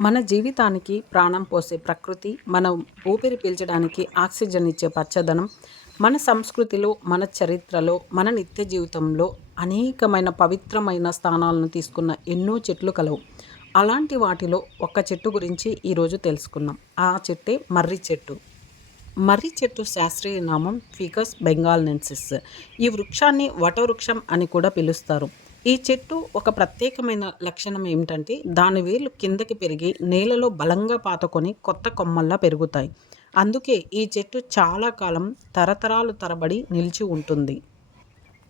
మన జీవితానికి ప్రాణం పోసే ప్రకృతి మనం ఊపిరి పీల్చడానికి ఆక్సిజన్ ఇచ్చే పచ్చదనం మన సంస్కృతిలో మన చరిత్రలో మన నిత్య జీవితంలో అనేకమైన పవిత్రమైన స్థానాలను తీసుకున్న ఎన్నో చెట్లు కలవు. అలాంటి వాటిలో ఒక చెట్టు గురించి ఈరోజు తెలుసుకున్నాం ఆ చెట్టే మర్రి చెట్టు. మర్రి చెట్టు శాస్త్రీయ నామం ఫికస్ బెంగాల్నెన్సిస్ ఈ వృక్షాన్ని వటవృక్షం అని కూడా పిలుస్తారు. ఈ చెట్టు ఒక ప్రత్యేకమైన లక్షణం ఏమిటంటే దాని వేళ్ళు కిందకి పెరిగి నేలలో బలంగా పాతకొని కొత్త కొమ్మల్లా పెరుగుతాయి. అందుకే ఈ చెట్టు చాలా కాలం తరతరాలు తరబడి నిలిచి ఉంటుంది.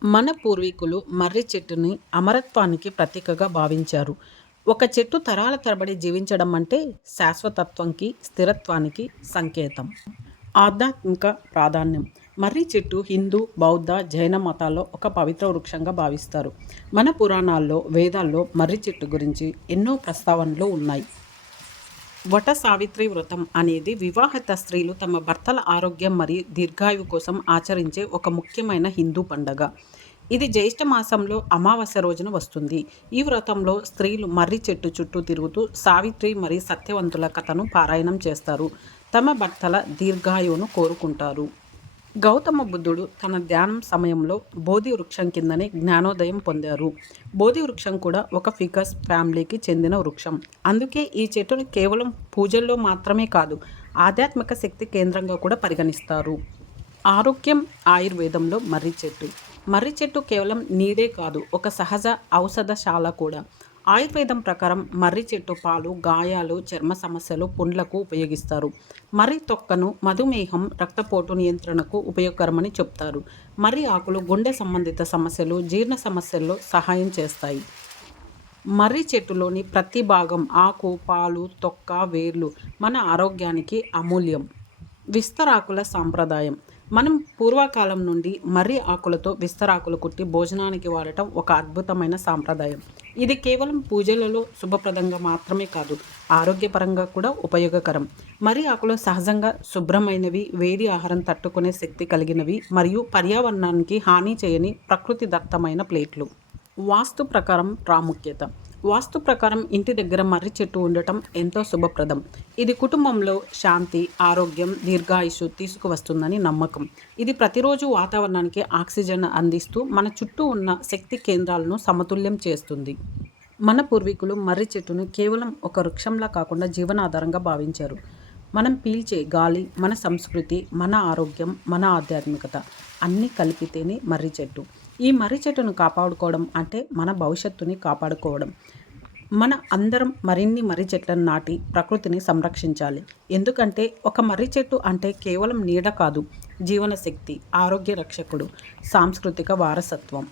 మన పూర్వీకులు మర్రి చెట్టుని అమరత్వానికి ప్రతీకగా భావించారు. ఒక చెట్టు తరాల తరబడి జీవించడం అంటే శాశ్వతత్వంకి స్థిరత్వానికి సంకేతం. ఆధ్యాత్మిక ప్రాధాన్యం. మర్రి చెట్టు హిందూ బౌద్ధ జైన మతాల్లో ఒక పవిత్ర వృక్షంగా భావిస్తారు. మన పురాణాల్లో వేదాల్లో మర్రి చెట్టు గురించి ఎన్నో ప్రస్తావనలు ఉన్నాయి. వట సావిత్రి వ్రతం అనేది వివాహిత స్త్రీలు తమ భర్తల ఆరోగ్యం మరియు దీర్ఘాయువు కోసం ఆచరించే ఒక ముఖ్యమైన హిందూ పండగ. ఇది జ్యేష్ఠ మాసంలో అమావాస్య రోజున వస్తుంది. ఈ వ్రతంలో స్త్రీలు మర్రి చెట్టు చుట్టూ తిరుగుతూ సావిత్రి మరియు సత్యవంతుల కథను పారాయణం చేస్తారు. తమ భర్తల దీర్ఘాయువును కోరుకుంటారు. గౌతమ బుద్ధుడు తన ధ్యానం సమయంలో బోధి వృక్షం కిందనే జ్ఞానోదయం పొందారు. బోధి వృక్షం కూడా ఒక ఫికస్ ఫ్యామిలీకి చెందిన వృక్షం. అందుకే ఈ చెట్టును కేవలం పూజల్లో మాత్రమే కాదు ఆధ్యాత్మిక శక్తి కేంద్రంగా కూడా పరిగణిస్తారు. ఆరోగ్యం ఆయుర్వేదంలో మర్రి చెట్టు. మర్రి చెట్టు కేవలం నీడే కాదు ఒక సహజ ఔషధశాల కూడా. ఆయుర్వేదం ప్రకారం మర్రి చెట్టు పాలు గాయాలు చర్మ సమస్యలు పుండ్లకు ఉపయోగిస్తారు. మర్రి తొక్కను మధుమేహం రక్తపోటు నియంత్రణకు ఉపయోగకరమని చెప్తారు. మర్రి ఆకులు గుండె సంబంధిత సమస్యలు జీర్ణ సమస్యల్లో సహాయం చేస్తాయి. మర్రి చెట్టులోని ప్రతి భాగం ఆకు పాలు తొక్క వేర్లు మన ఆరోగ్యానికి అమూల్యం. విస్తరాకుల సాంప్రదాయం. మనం పూర్వకాలం నుండి మర్రి ఆకులతో విస్తరాకులు కుట్టి భోజనానికి వాడటం ఒక అద్భుతమైన సాంప్రదాయం. ఇది కేవలం పూజలలో శుభప్రదంగా మాత్రమే కాదు ఆరోగ్యపరంగా కూడా ఉపయోగకరం. మర్రి ఆకులు సహజంగా శుభ్రమైనవి వేడి ఆహారం తట్టుకునే శక్తి కలిగినవి మరియు పర్యావరణానికి హాని చేయని ప్రకృతి దత్తమైన ప్లేట్లు. వాస్తు ప్రకారం ప్రాముఖ్యత. వాస్తు ప్రకారం ఇంటి దగ్గర మర్రి చెట్టు ఉండటం ఎంతో శుభప్రదం. ఇది కుటుంబంలో శాంతి ఆరోగ్యం దీర్ఘాయుషు తీసుకువస్తుందని నమ్మకం. ఇది ప్రతిరోజు వాతావరణానికి ఆక్సిజన్ అందిస్తూ మన చుట్టూ ఉన్న శక్తి కేంద్రాలను సమతుల్యం చేస్తుంది. మన పూర్వీకులు మర్రి చెట్టును కేవలం ఒక వృక్షంలా కాకుండా జీవనాధారంగా భావించారు. మనం పీల్చే గాలి మన సంస్కృతి మన ఆరోగ్యం మన ఆధ్యాత్మికత అన్నీ కలిపితేనే మర్రి చెట్టు. ఈ మర్రి చెట్టును కాపాడుకోవడం అంటే మన భవిష్యత్తుని కాపాడుకోవడం. మన అందరం మరిన్ని మర్రి చెట్లను నాటి ప్రకృతిని సంరక్షించాలి. ఎందుకంటే ఒక మర్రి చెట్టు అంటే కేవలం నీడ కాదు జీవనశక్తి ఆరోగ్య రక్షకుడు సాంస్కృతిక వారసత్వం.